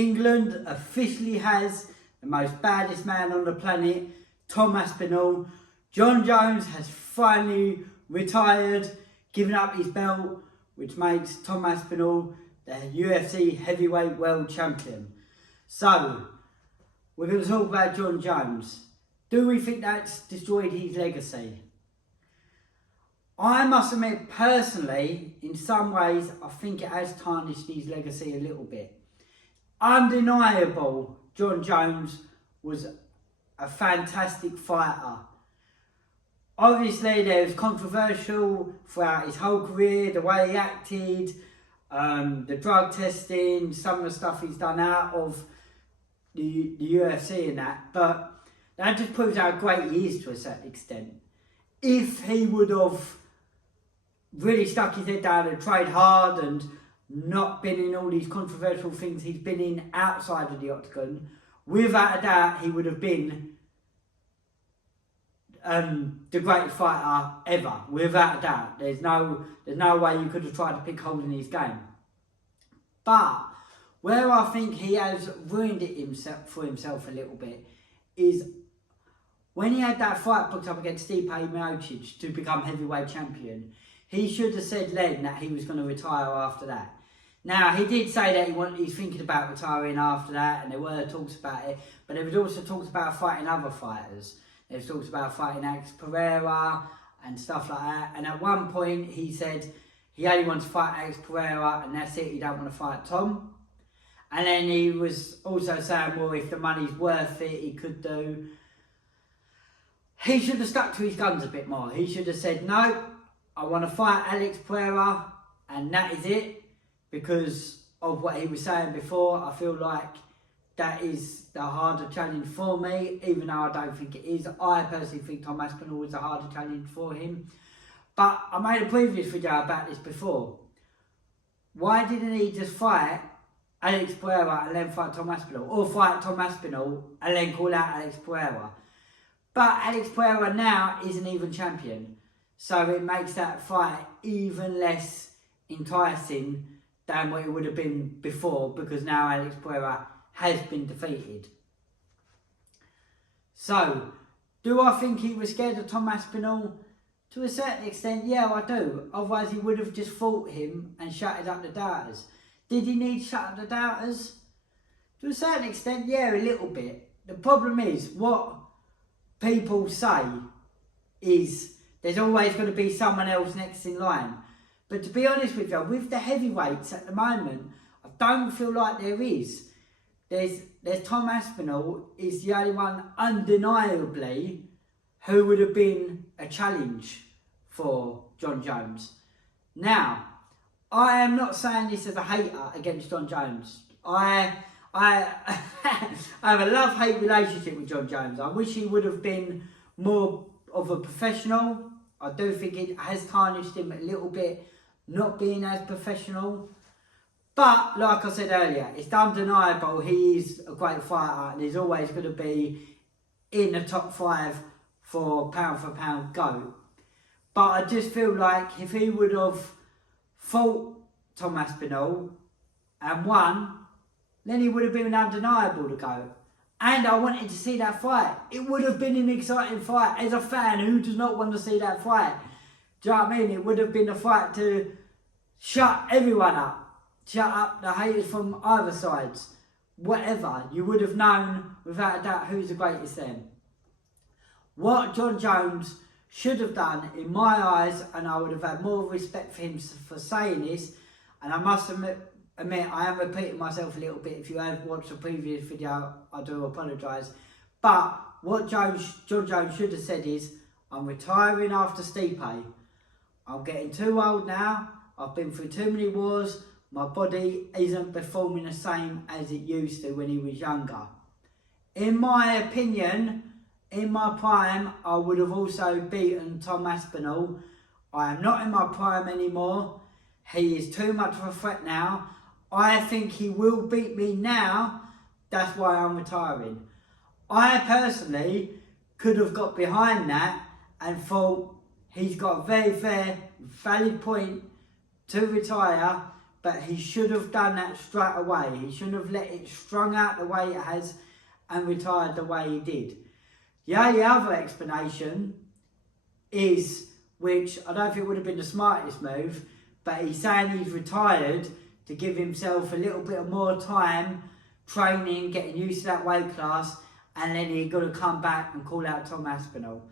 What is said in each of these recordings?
England officially has the most baddest man on the planet, Tom Aspinal. Jon Jones has finally retired, giving up his belt, which makes Tom Aspinal the UFC heavyweight world champion. So, we're going to talk about Jon Jones. Do we think that's destroyed his legacy? I must admit, personally, in some ways, I think it has tarnished his legacy a little bit. Undeniable, Jon Jones was a fantastic fighter. Obviously, there was controversial throughout his whole career, the way he acted, the drug testing, some of the stuff he's done out of the UFC and that, but that just proves how great he is to a certain extent. If he would have really stuck his head down and tried hard and not been in all these controversial things he's been in outside of the octagon, without a doubt he would have been the greatest fighter ever, without a doubt. There's no way you could have tried to pick holes in his game. But where I think he has ruined it for himself a little bit is when he had that fight booked up against Stipe Miocic to become heavyweight champion. He should have said then that he was going to retire after that. Now, he did say that he's thinking about retiring after that, and there were talks about it, but there was also talks about fighting other fighters. There was talks about fighting Alex Pereira and stuff like that. And at one point, he said he only wants to fight Alex Pereira, and that's it, he don't want to fight Tom. And then he was also saying, well, if the money's worth it, he could do. He should have stuck to his guns a bit more. He should have said, no, I want to fight Alex Pereira, and that is it. Because of what he was saying before, I feel like that is the harder challenge for me, even though I don't think it is. I personally think Tom Aspinal was a harder challenge for him. But I made a previous video about this before. Why didn't he just fight Alex Pereira and then fight Tom Aspinal? Or fight Tom Aspinal and then call out Alex Pereira? But Alex Pereira now is an even champion. So it makes that fight even less enticing than what it would have been before, because now Alex Pereira has been defeated. So, do I think he was scared of Tom Aspinal? To a certain extent, yeah, I do. Otherwise, he would have just fought him and shutted up the doubters. Did he need to shut up the doubters? To a certain extent, yeah, a little bit. The problem is, what people say is there's always going to be someone else next in line. But to be honest with you, with the heavyweights at the moment, I don't feel like there is. There's Tom Aspinal is the only one undeniably who would have been a challenge for Jon Jones. Now, I am not saying this as a hater against Jon Jones. I have a love-hate relationship with Jon Jones. I wish he would have been more of a professional. I do think it has tarnished him a little bit, not being as professional. But, like I said earlier, it's undeniable he is a great fighter and he's always going to be in the top 5 for pound GOAT. But I just feel like if he would have fought Tom Aspinal and won, then he would have been undeniable to GOAT. And I wanted to see that fight. It would have been an exciting fight. As a fan, who does not want to see that fight? Do you know what I mean? It would have been a fight to shut everyone up. Shut up the haters from either sides. Whatever. You would have known without a doubt who's the greatest then. What Jon Jones should have done, in my eyes, and I would have had more respect for him for saying this, and I must admit I am repeating myself a little bit. If you have watched the previous video, I do apologise. But what Jon Jones should have said is, I'm retiring after Stipe. I'm getting too old now. I've been through too many wars. My body isn't performing the same as it used to when he was younger. In my opinion, in my prime, I would have also beaten Tom Aspinal. I am not in my prime anymore. He is too much of a threat now. I think he will beat me now. That's why I'm retiring. I personally could have got behind that and thought he's got a very fair, valid point to retire but he should have done that straight away. He shouldn't have let it strung out the way it has and retired the way he did. The only other explanation is, which I don't think would have been the smartest move, but he's saying he's retired to give himself a little bit more time training, getting used to that weight class, and then he's got to come back and call out Tom Aspinal.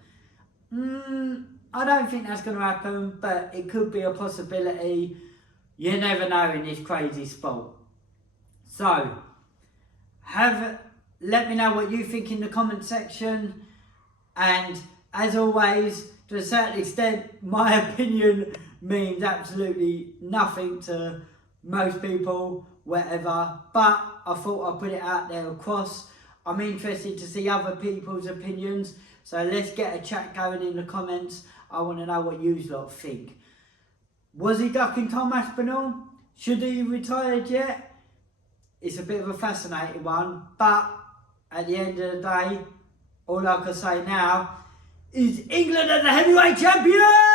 I don't think that's going to happen, but it could be a possibility. You never know in this crazy sport. So, let me know what you think in the comment section, and as always, to a certain extent, my opinion means absolutely nothing to most people, whatever, but I thought I'd put it out there across. I'm interested to see other people's opinions, so let's get a chat going in the comments. I want to know what you lot think. Was he ducking Tom Aspinal? Should he have retired yet? It's a bit of a fascinating one, but at the end of the day, all I can say now is England as the heavyweight champion!